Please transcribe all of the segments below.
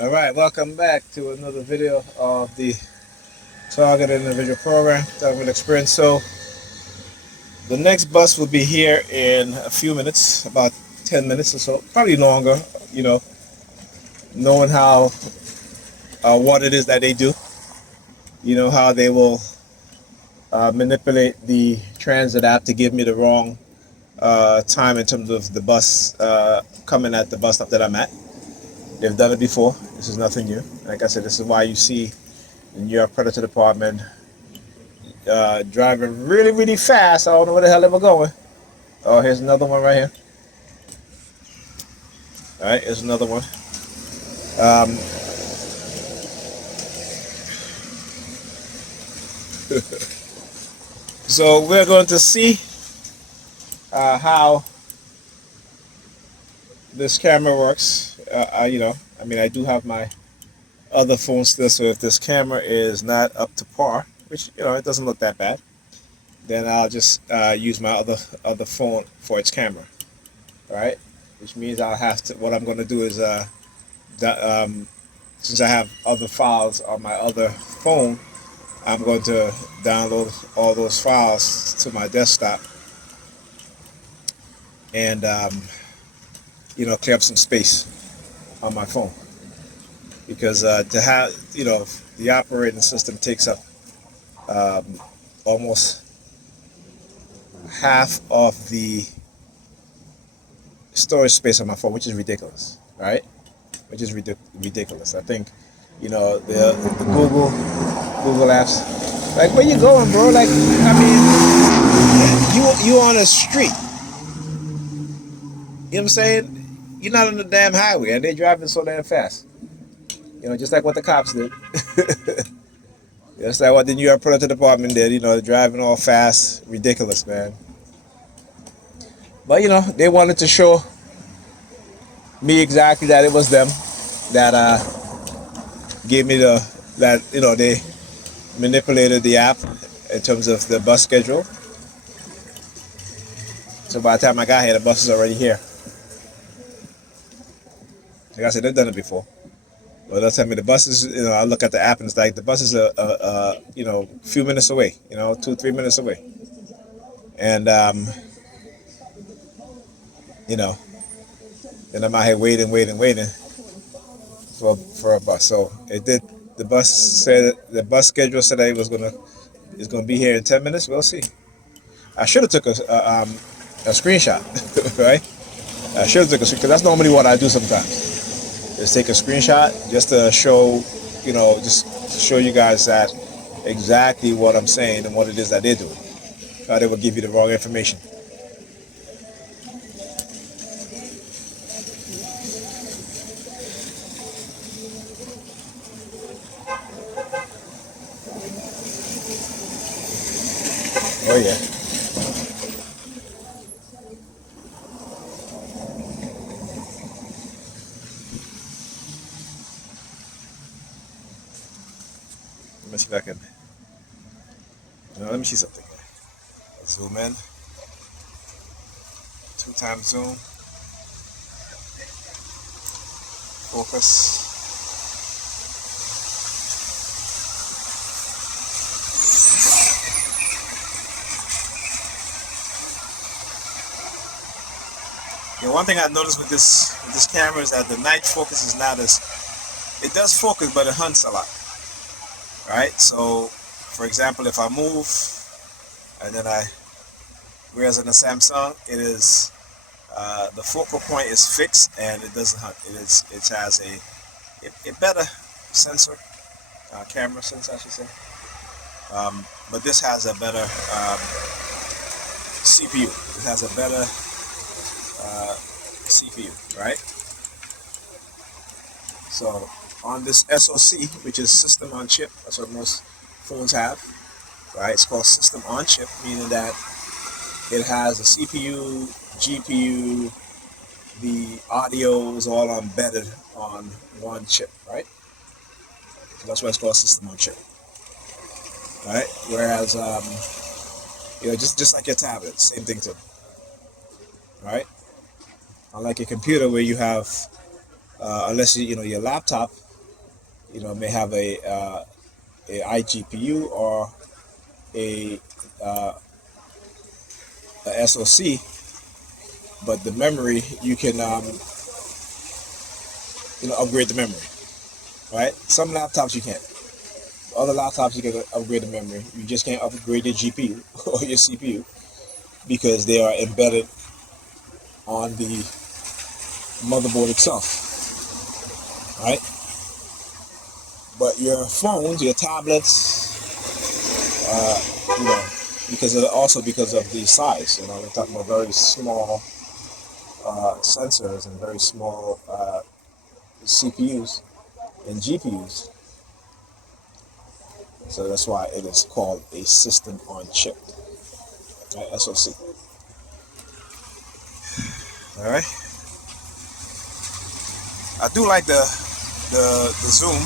Alright, welcome back to another video of the Targeted Individual Program, Targeted Experience. So, the next bus will be here in a few minutes, about 10 minutes or so, probably longer, you know, knowing how, what it is that they do, how they will manipulate the transit app to give me the wrong time in terms of the bus coming at the bus stop that I'm at. They've done it before. This is nothing new. Like I said, this is why you see the NY Predators Department driving really, really fast. I don't know where the hell they were going. Oh, here's another one right here. All right, here's another one. Um, so we're going to see how this camera works. I do have my other phone still, so if this camera is not up to par, which it doesn't look that bad, then I'll just use my other phone for its camera. All right, which means I'll have to. What I'm going to do is, since I have other files on my other phone, I'm going to download all those files to my desktop and clear up some space on my phone, because to have the operating system takes up almost half of the storage space on my phone, which is ridiculous, right? Which is ridiculous. I think the Google apps, like, where you going, bro? Like, I mean, you on a street. You know what I'm saying? You're not on the damn highway, and they're driving so damn fast. Just like what the cops did. Just like what the New York Police Department did. Driving all fast, ridiculous, man. But they wanted to show me exactly that it was them that gave me they manipulated the app in terms of the bus schedule. So by the time I got here, the bus is already here. Like I said, they've done it before. Well, they'll tell me the bus is, I look at the app and it's like the bus is a few minutes away, 2-3 minutes away. And, and I'm out here waiting for a bus. So the bus schedule said that it's gonna be here in 10 minutes. We'll see. I should have took a screenshot, right? I should have took a screenshot, because that's normally what I do sometimes. Is take a screenshot just to show, just to show you guys that exactly what I'm saying and what it is that they're doing. They will give you the wrong information. Oh yeah. Let me see if I can. Let me see something. Zoom in. 2x zoom. Focus. One thing I noticed with this camera is that the night focus is not as, it does focus, but it hunts a lot. Right? So, for example, if I move and then whereas in the Samsung, it is the focal point is fixed and it doesn't hunt. It has a better sensor, camera sensor, I should say. But this has a better CPU. It has a better CPU, right? So on this SoC, which is system on chip, that's what most phones have, right? It's called system on chip, meaning that it has a CPU, GPU, the audio is all embedded on one chip, right? So that's why it's called system on chip, right? Whereas, just like your tablet, same thing too, right? Unlike a computer where you have, unless your laptop may have a iGPU or a, uh, a SoC, but the memory you can upgrade the memory, right? Some laptops you can't. Other laptops you can upgrade the memory. You just can't upgrade your GPU or your CPU because they are embedded on the motherboard itself, right? But your phones, your tablets, you know, because of the size. We're talking about very small sensors and very small CPUs and GPUs. So that's why it is called a system on chip, right? SoC. All right. I do like the zoom.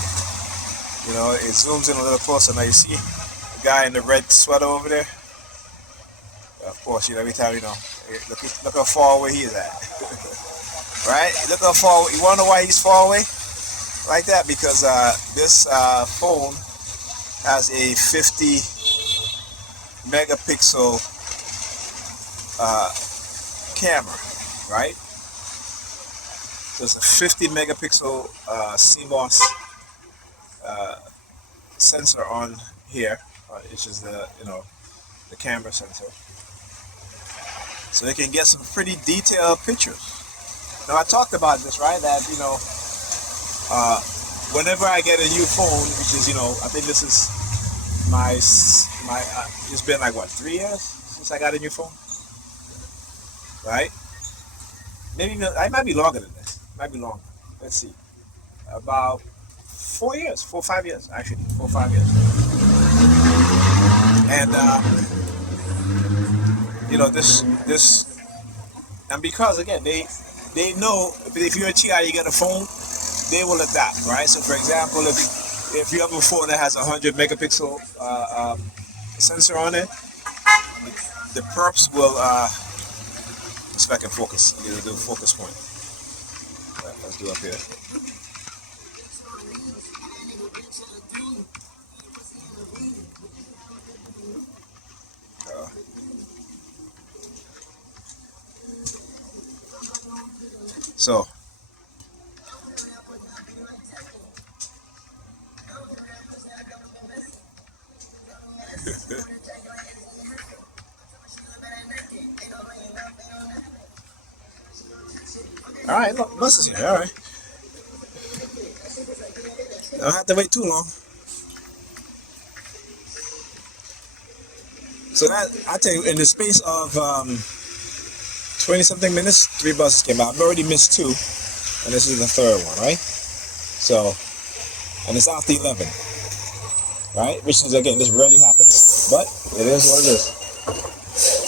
It zooms in a little closer. Now you see the guy in the red sweater over there. Of course, every time look how far away he is at. Right? Look how far. You wanna know why he's far away like that? Because this phone has a 50 megapixel camera, right? So it's a 50 megapixel CMOS sensor on here, which is the camera sensor. So it can get some pretty detailed pictures. Now I talked about this, right? That whenever I get a new phone, which is I think this is my it's been like what, 3 years since I got a new phone, right? Maybe I might be longer than this. Might be longer. Let's see, about 4 years, 4 or 5 years actually, 4 or 5 years. And this, and because again they know if you're a TI, you get a phone, they will adapt, right? So for example, if you have a phone that has a 100 megapixel sensor on it, the perps will let's see if I can focus. Do a focus point. Right, let's do up here. So all right, look, bus is here. All right, I don't have to wait too long. So that, I tell you, in the space of 20 something minutes, 3 buses came out. I've already missed 2, and this is the 3rd one, right? So, and it's after 11, right? Which is, again, this rarely happens, but it is what it is.